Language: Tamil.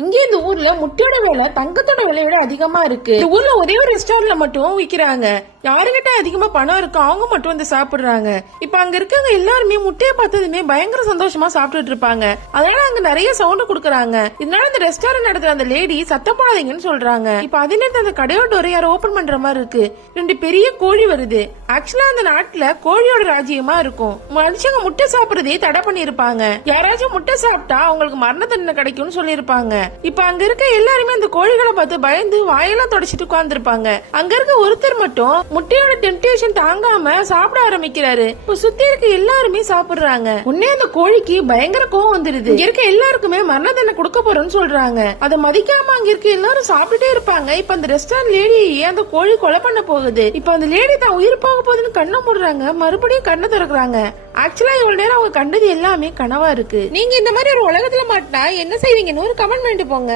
இங்க இந்த ஊர்ல முட்டையோட விலை தங்கத்தோட விலையை விட அதிகமா இருக்கு. இந்த ஊர்ல ஒரே ஒரு ரெஸ்டாரண்ட்ல மட்டும் விக்கிறாங்க. யாருகிட்ட அதிகமா பணம் இருக்கோ அவங்க மட்டும் வந்து சாப்பிடுறாங்க. இப்ப அங்க இருக்கவங்க எல்லாருமே முட்டையை பார்த்ததுமே பயங்கர சந்தோஷமா சாப்பிட்டுட்டு இருப்பாங்க. அதனால அங்க நிறைய சவுண்ட் கொடுக்கறாங்க. இதனால இந்த ரெஸ்டாரண்ட் நடத்துற அந்த லேடி சத்தம் போடாதீங்கன்னு சொல்றாங்க. இப்ப அதே நேரத்தில் அந்த கடையோட டோரை யாரோ ஓபன் பண்ற மாதிரி இருக்கு. 2 பெரிய கோழி வருது. ஆக்சுவலா அந்த நாட்டுல கோழியோட ராஜ்யமா இருக்கும். மனுஷங்க முட்டை சாப்பிடுறதே தடை பண்ணிருப்பாங்க. யாராச்சும் முட்டை சாப்பிட்டா அவங்களுக்கு மரண தண்டனை கிடைக்கும்னு சொல்லிருப்பாங்க. இப்ப அங்க இருக்க எல்லாருமே அந்த கோழிகளை பார்த்து பயந்து வாயெல்லாம் தொடச்சிட்டு உட்கார்ந்துருப்பாங்க. அங்க இருக்க ஒருத்தர் மட்டும் முட்டையோட டெம்டேஷன் தாங்காம சாப்பிட ஆரம்பிக்கிறாரு. இப்ப சுத்தி இருக்க எல்லாருமே சாப்பிடுறாங்க. உடனே அந்த கோழிக்கு பயங்கர கோவம் வந்துருது. இங்க இருக்க எல்லாருக்குமே மரண தண்டனை கொடுக்க போறோம்னு சொல்றாங்க. அதை மதிக்காம அங்க இருக்க எல்லாரும் சாப்பிட்டுட்டே இருப்பாங்க. இப்ப அந்த ரெஸ்டாரண்ட் லேடி அந்த கோழி கொலை பண்ண போகுது. இப்ப அந்த லேடி தான் உயிர் போக போகுதுன்னு கண்ணை மூடுறாங்க. மறுபடியும் கண்ணை திறக்கிறாங்க. ஆக்சுவலா இவ்வளவு நேரம் அவங்க கண்டது எல்லாமே கனவா இருக்கு. நீங்க இந்த மாதிரி ஒரு உலகத்துல மாட்டினா என்ன செய்வீங்கன்னு ஒரு கமெண்ட் பண்ணிட்டு போங்க.